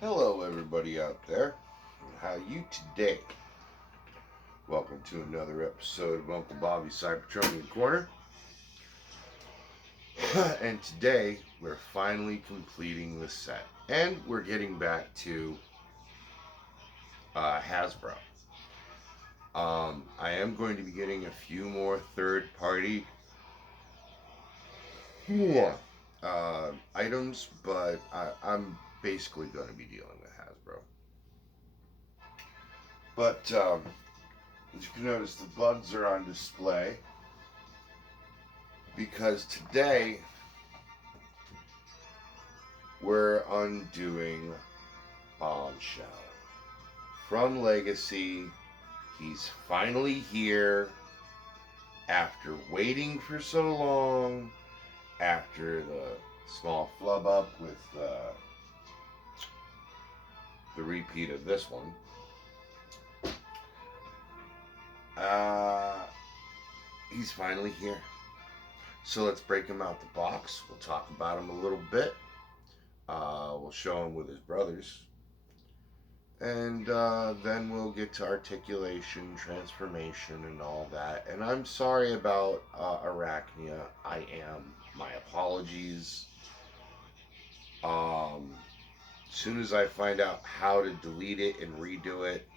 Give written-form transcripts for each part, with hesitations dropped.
Hello, everybody out there. How you today? Welcome to another episode of Uncle Bobby's Cybertronian Corner. And today we're finally completing the set, and we're getting back to Hasbro. I am going to be getting a few more third-party items, but I'm basically going to be dealing with Hasbro. But as you can notice, the bugs are on display because today we're undoing Bombshell. From Legacy, he's finally here after waiting for so long, after the small flub up with the repeat of this one. He's finally here. So let's break him out the box. We'll talk about him a little bit. We'll show him with his brothers. And then we'll get to articulation, transformation, and all that. And I'm sorry about Arachnia. I am. My apologies. As soon as I find out how to delete it and redo it,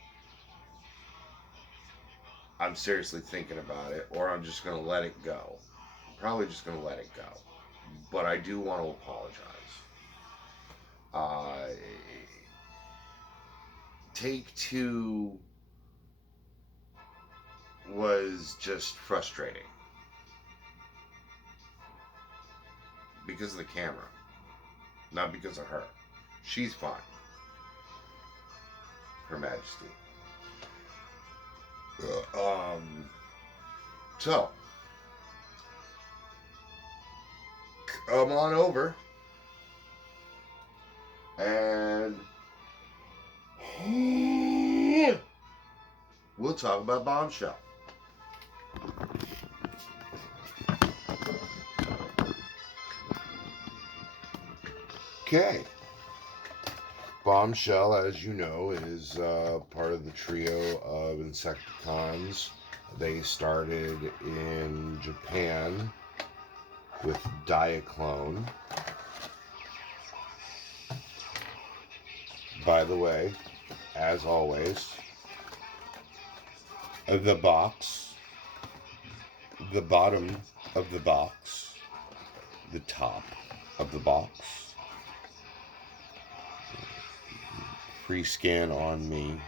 I'm seriously thinking about it, or I'm just going to let it go. I'm probably just going to let it go. But I do want to apologize. Take two was just frustrating because of the camera, not because of her. She's fine. Her Majesty. So come on over and we'll talk about Bombshell. Okay. Bombshell, as you know, is part of the trio of Insecticons. They started in Japan with Diaclone. By the way, as always, the box, the bottom of the box, the top of the box, free scan on me,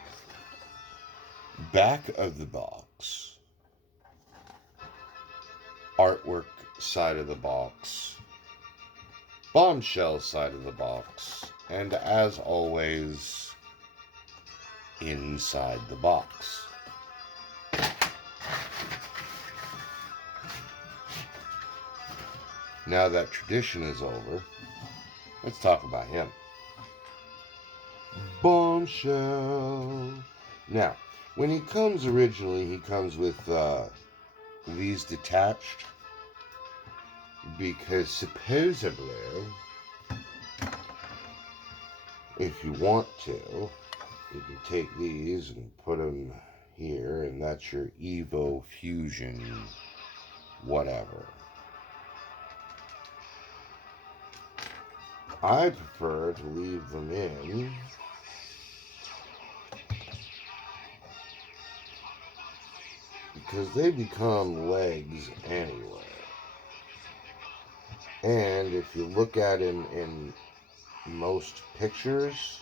back of the box, artwork side of the box, Bombshell side of the box, and as always, inside the box. Now that tradition is over, let's talk about him. Bombshell. Now, when he comes originally, he comes with these detached because supposedly, if you want to, you can take these and put them here, and that's your Evo Fusion whatever. I prefer to leave them in because they become legs anyway. And if you look at him in most pictures,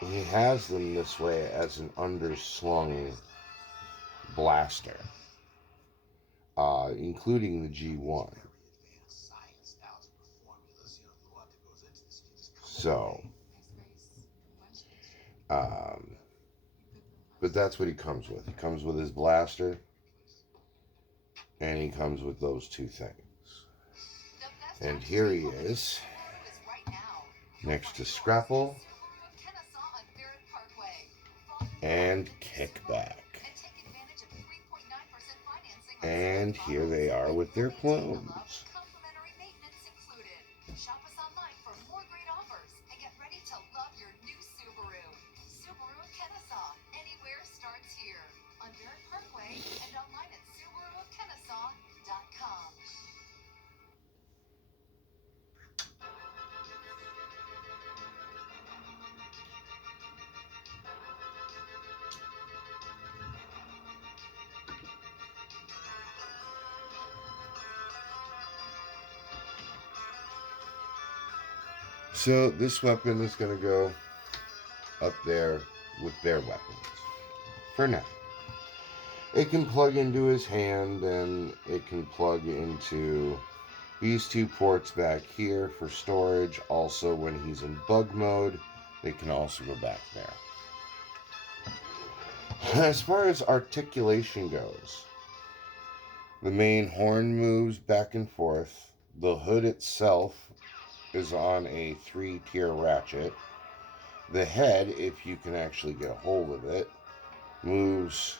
he has them this way as an underslung blaster, including the G1. So, but that's what he comes with. He comes with his blaster, and he comes with those two things. And here he is, next to Scrapple and Kickback. And here they are with their clones. So this weapon is going to go up there with their weapons for now. It can plug into his hand, and it can plug into these two ports back here for storage. Also, when he's in bug mode, they can also go back there. As far as articulation goes, the main horn moves back and forth. The hood itself is on a 3-tier ratchet. The head, if you can actually get a hold of it, moves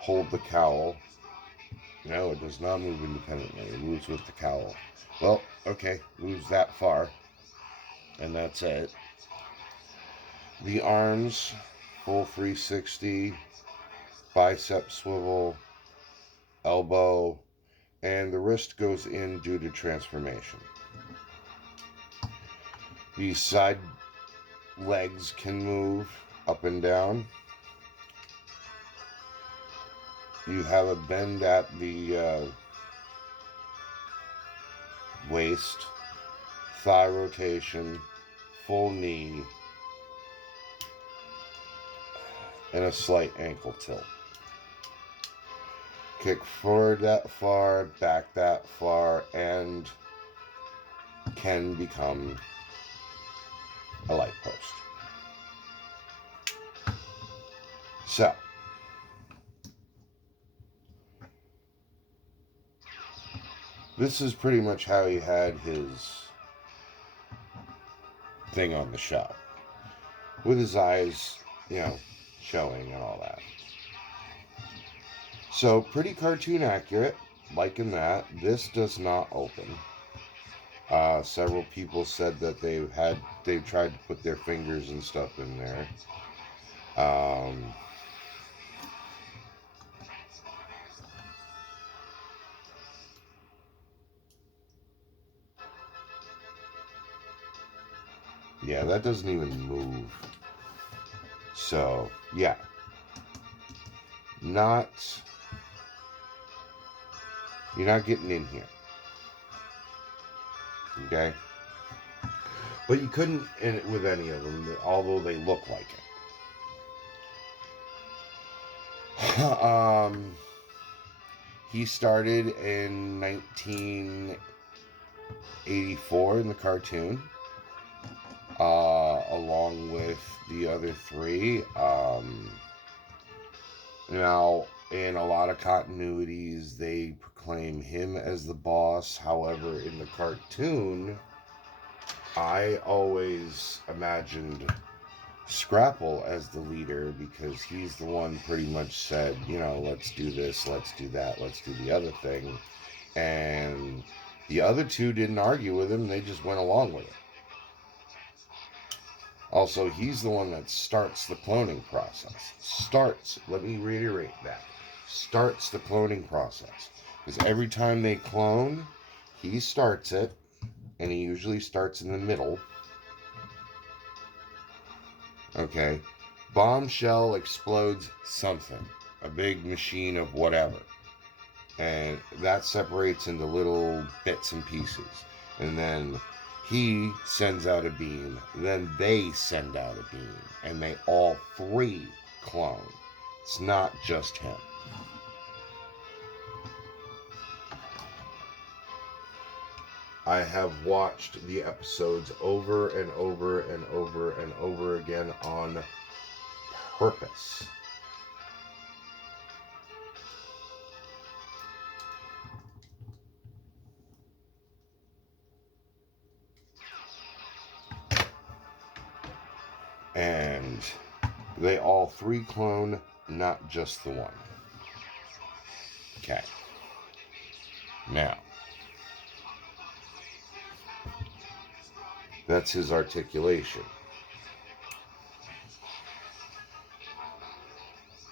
hold the cowl. No, it does not move independently. It moves with the cowl. Well, okay, moves that far. And that's it. The arms, full 360, bicep swivel, elbow, and the wrist goes in due to transformation. The side legs can move up and down. You have a bend at the waist, thigh rotation, full knee, and a slight ankle tilt. Kick forward that far, back that far, and can become a light post. So, this is pretty much how he had his thing on the show. With his eyes, showing and all that. So, pretty cartoon accurate, liking that. This does not open. Several people said that they've tried to put their fingers and stuff in there. Yeah, that doesn't even move. So, yeah. You're not getting in here. Okay? But you couldn't in it with any of them, although they look like it. He started in 1984 in the cartoon, along with the other three. Now, in a lot of continuities, they proclaim him as the boss. However, in the cartoon, I always imagined Scrapple as the leader, because he's the one pretty much said, let's do this, let's do that, let's do the other thing. And the other two didn't argue with him, they just went along with it. Also, he's the one that starts the cloning process. Let me reiterate that. Starts the cloning process. Because every time they clone, he starts it, and he usually starts in the middle. Okay. Bombshell explodes something. A big machine of whatever. And that separates into little bits and pieces. And then he sends out a beam. Then they send out a beam. And they all three clone. It's not just him. I have watched the episodes over and over and over and over again on purpose. And they all three clone, not just the one. Okay. Now, that's his articulation.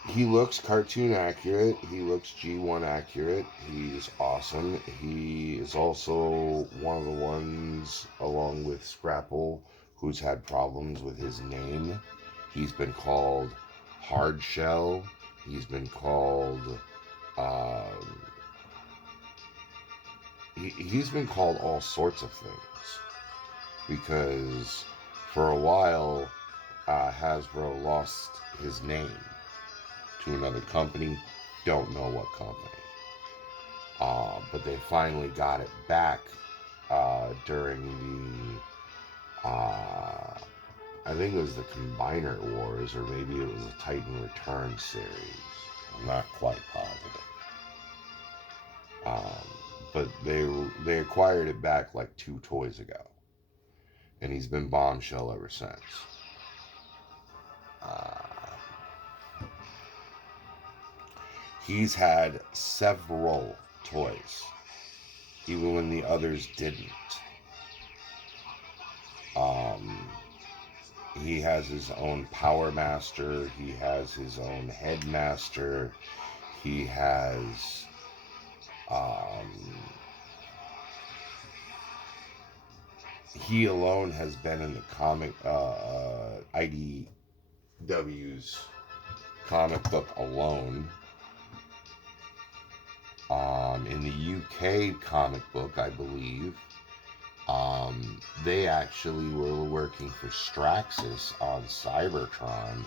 He looks cartoon accurate. He looks G1 accurate. He's awesome. He is also one of the ones, along with Scrapple, who's had problems with his name. He's been called Hardshell. He's been called he's been called all sorts of things because for a while Hasbro lost his name to another company. Don't know what company. But they finally got it back during the, I think it was the Combiner Wars, or maybe it was the Titan Return series. I'm not quite positive. But they acquired it back like 2 toys ago, and he's been Bombshell ever since. He's had several toys, even when the others didn't. He has his own Power Master. He has his own Headmaster. He has he alone has been in the comic IDW's comic book alone. In the UK comic book, I believe, they actually were working for Straxus on Cybertron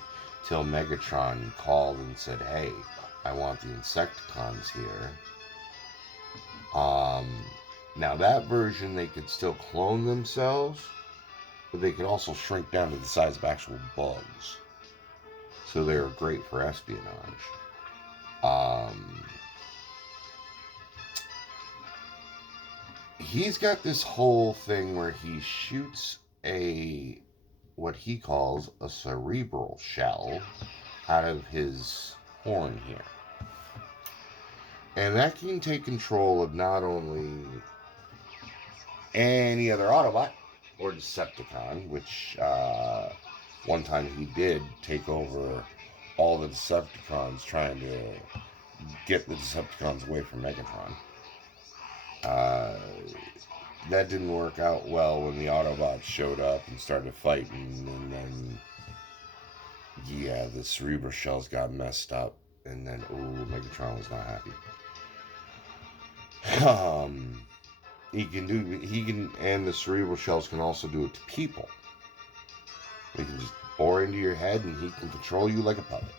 till Megatron called and said, hey, I want the Insecticons here. Now that version, they could still clone themselves, but they could also shrink down to the size of actual bugs. So they were great for espionage. He's got this whole thing where he shoots what he calls a cerebral shell out of his horn here. And that can take control of not only any other Autobot or Decepticon, which one time he did take over all the Decepticons, trying to get the Decepticons away from Megatron. That didn't work out well when the Autobots showed up and started fighting, and then yeah, the cerebral shells got messed up, and then Megatron was not happy. And the cerebral shells can also do it to people. They can just bore into your head, and he can control you like a puppet.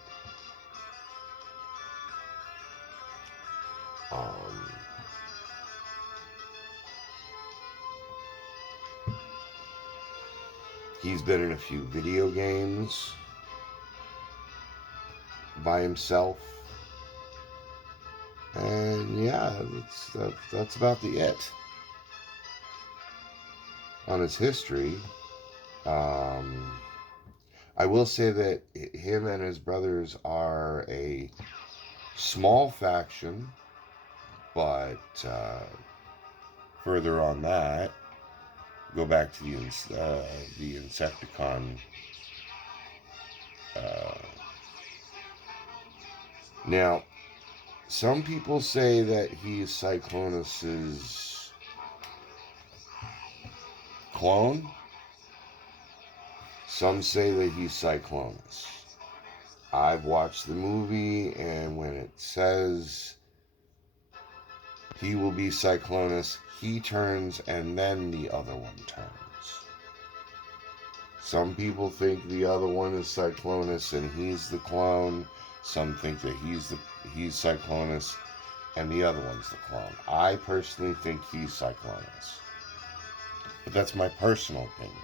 He's been in a few video games by himself. And yeah, that's about the it on his history. I will say that him and his brothers are a small faction, but further on that, go back to the Insecticon. Now, some people say that he's Cyclonus's clone. Some say that he's Cyclonus. I've watched the movie, and when it says he will be Cyclonus, he turns and then the other one turns. Some people think the other one is Cyclonus and he's the clone. Some think that he's Cyclonus and the other one's the clone. I personally think he's Cyclonus. But that's my personal opinion.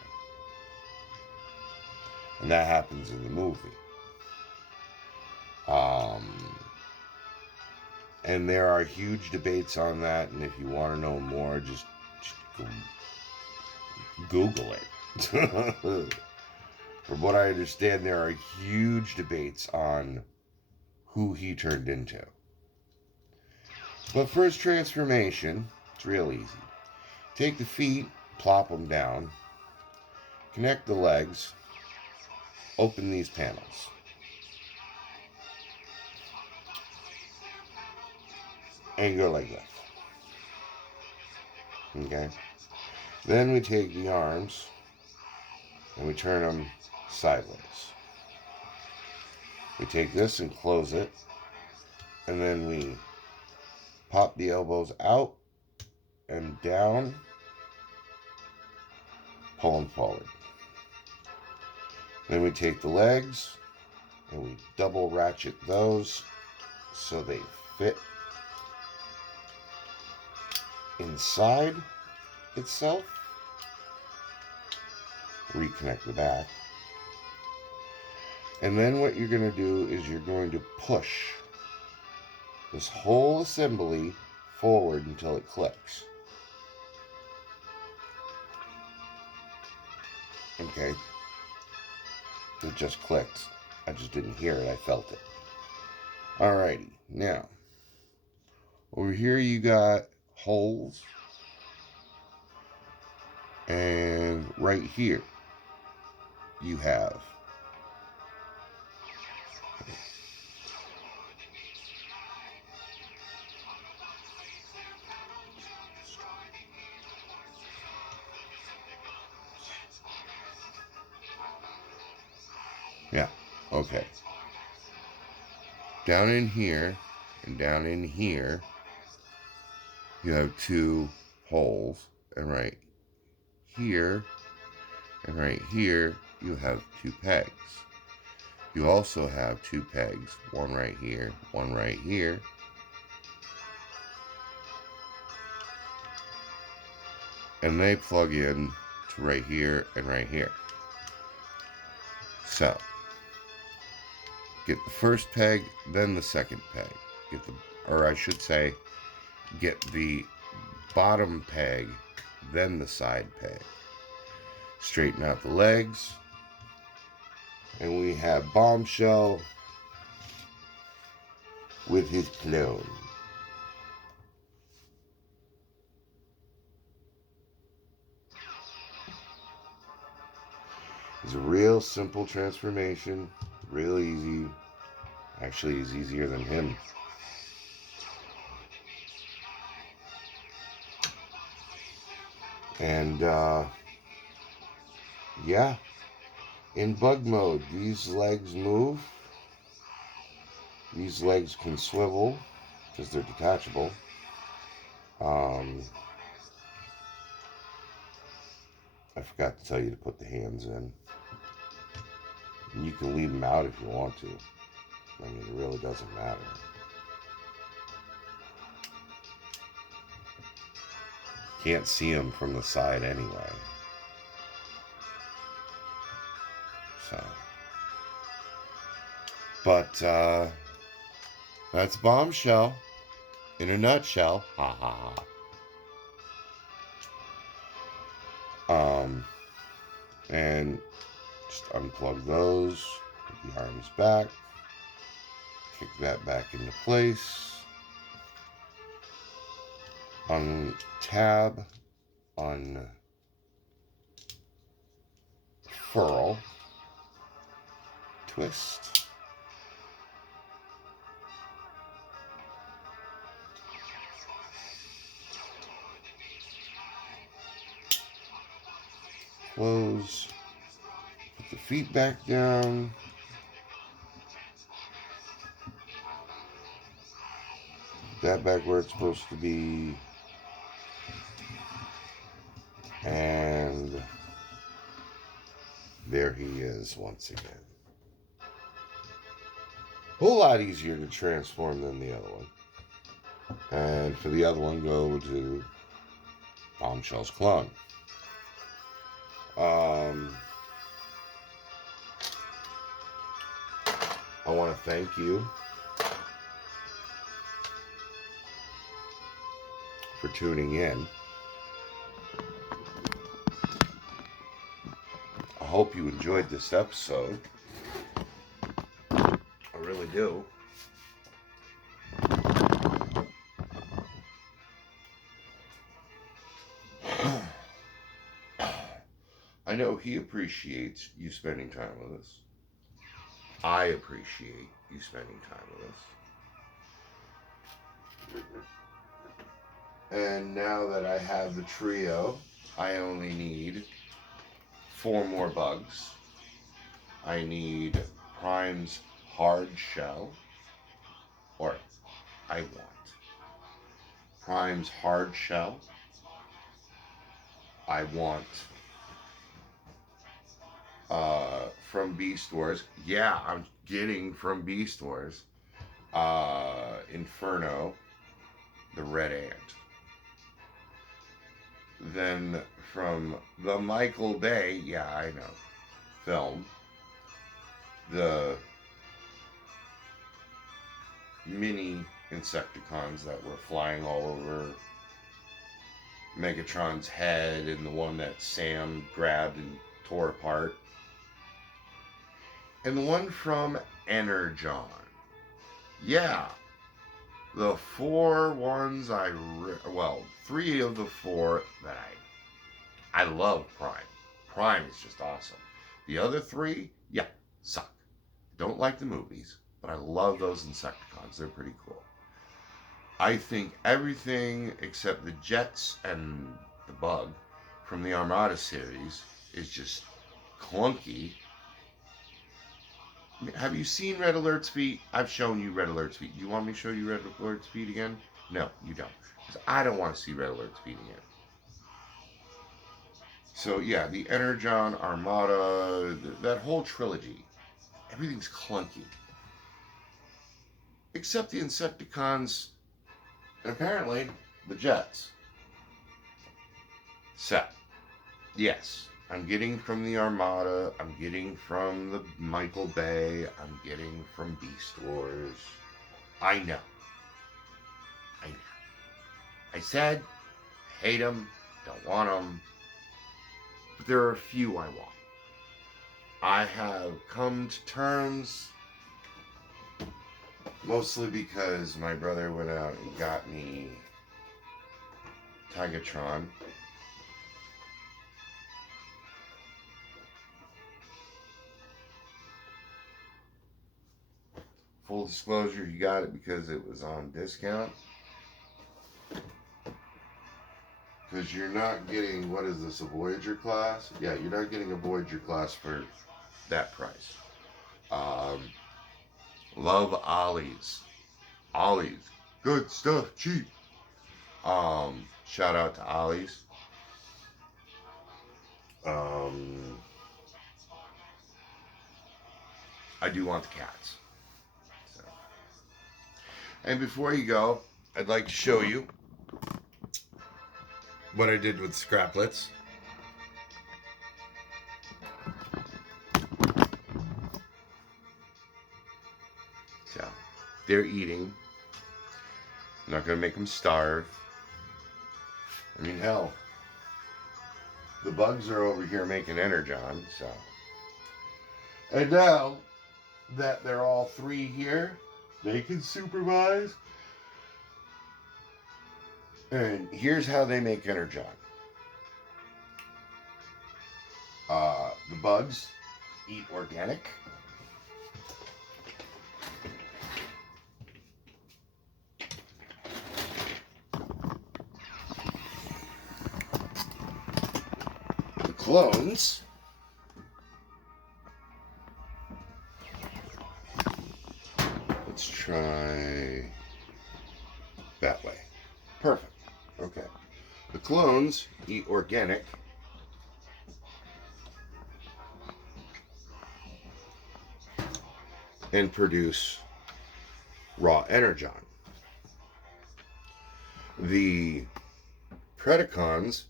And that happens in the movie. And there are huge debates on that, and if you want to know more, just Google it. From what I understand, there are huge debates on who he turned into. But for his transformation, it's real easy. Take the feet, plop them down, connect the legs, open these panels. And go like this. Okay? Then we take the arms and we turn them sideways. We take this and close it. And then we pop the elbows out and down, pull them forward. Then we take the legs and we double ratchet those so they fit inside itself. Reconnect the back. And then what you're going to do is you're going to push this whole assembly forward until it clicks. Okay. It just clicked. I just didn't hear it. I felt it. Alrighty. Now, over here you got holes. And right here you have yeah, okay. Down in here and down in here you have two holes, and right here and right here you have two pegs. You also have two pegs, one right here, one right here. And they plug in to right here and right here. So, get the first peg, then the second peg. Or I should say, get the bottom peg, then the side peg. Straighten out the legs. And we have Bombshell with his clone. It's a real simple transformation, real easy. Actually, is easier than him. And yeah, in bug mode, these legs move. These legs can swivel because they're detachable. I forgot to tell you to put the hands in. And you can leave them out if you want to. I mean, it really doesn't matter. Can't see them from the side anyway. So. But, that's Bombshell. In a nutshell. Ha ha ha. And just unplug those, put the arms back, kick that back into place, untab, unfurl, twist, close, put the feet back down, put that back where it's supposed to be, and there he is once again. A whole lot easier to transform than the other one. And for the other one, go to Bombshell's clone. I want to thank you for tuning in. I hope you enjoyed this episode. I really do. I know he appreciates you spending time with us. I appreciate you spending time with us. And now that I have the trio, I only need 4 more bugs. I need Prime's hard shell, or I want Prime's hard shell, I want from Beast Wars. Yeah, I'm getting from Beast Wars. Inferno, the Red Ant. Then from the Michael Bay, yeah, I know, film, the mini Insecticons that were flying all over Megatron's head, and the one that Sam grabbed and tore apart. And the one from Energon. Yeah, the four ones three of the four that I love Prime. Prime is just awesome. The other three, yeah, suck. Don't like the movies, but I love those Insecticons. They're pretty cool. I think everything except the Jets and the Bug from the Armada series is just clunky. Have you seen Red Alert's feet? I've shown you Red Alert's feet. Do you want me to show you Red Alert's feet again? No, you don't. Because I don't want to see Red Alert's feet again. So yeah, the Energon, Armada, that whole trilogy, everything's clunky. Except the Insecticons, and apparently the Jets. So, yes, I'm getting from the Armada, I'm getting from the Michael Bay, I'm getting from Beast Wars. I know. I said, hate them, don't want them, but there are a few I want. I have come to terms, mostly because my brother went out and got me Tigatron. Full disclosure, you got it because it was on discount. Because you're not getting, what is this, a Voyager class? Yeah, you're not getting a Voyager class for that price. Love Ollie's. Ollie's. Good stuff, cheap. Shout out to Ollie's. I do want the cats. So. And before you go, I'd like to show you what I did with scraplets. So, they're eating. I'm not going to make them starve. I mean, hell, the bugs are over here making Energon, so. And now that they're all three here, they can supervise. And here's how they make Energon. The bugs eat organic. The clones let's try that way. Perfect. Okay. The clones eat organic. And produce raw Energon. The Predacons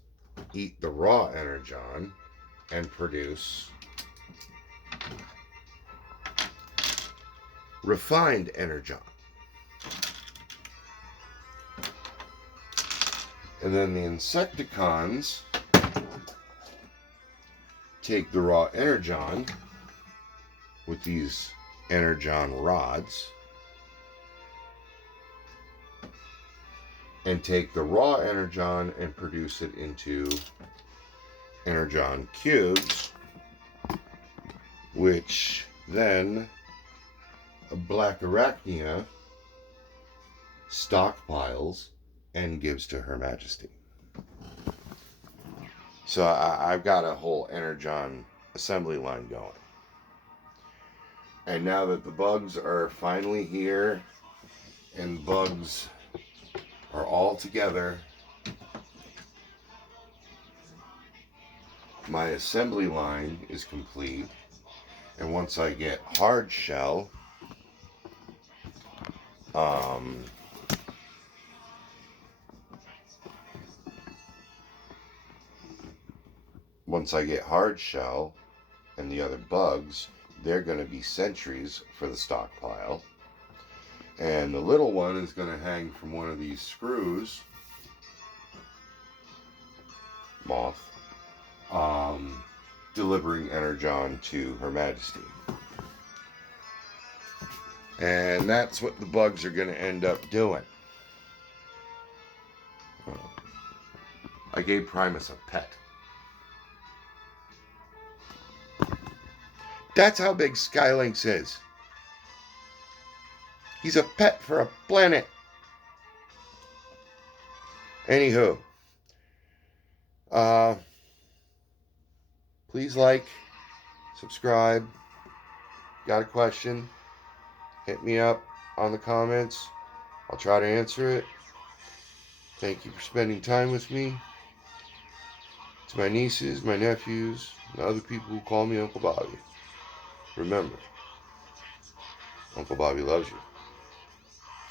eat the raw Energon and produce refined Energon. And then the Insecticons take the raw Energon with these Energon rods and take the raw Energon and produce it into Energon cubes, which then Black Arachnia stockpiles and gives to Her Majesty. So I've got a whole Energon assembly line going. And now that the bugs are finally here and bugs are all together, my assembly line is complete. And once I get hard shell, um, and the other bugs, they're going to be sentries for the stockpile. And the little one is going to hang from one of these screws, moth, delivering energon to Her Majesty. And that's what the bugs are going to end up doing. I gave Primus a pet. That's how big Skylynx is. He's a pet for a planet. Anywho, please like, subscribe. Got a question? Hit me up on the comments. I'll try to answer it. Thank you for spending time with me. To my nieces, my nephews, and other people who call me Uncle Bobby. Remember, Uncle Bobby loves you.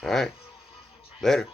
Alright, later.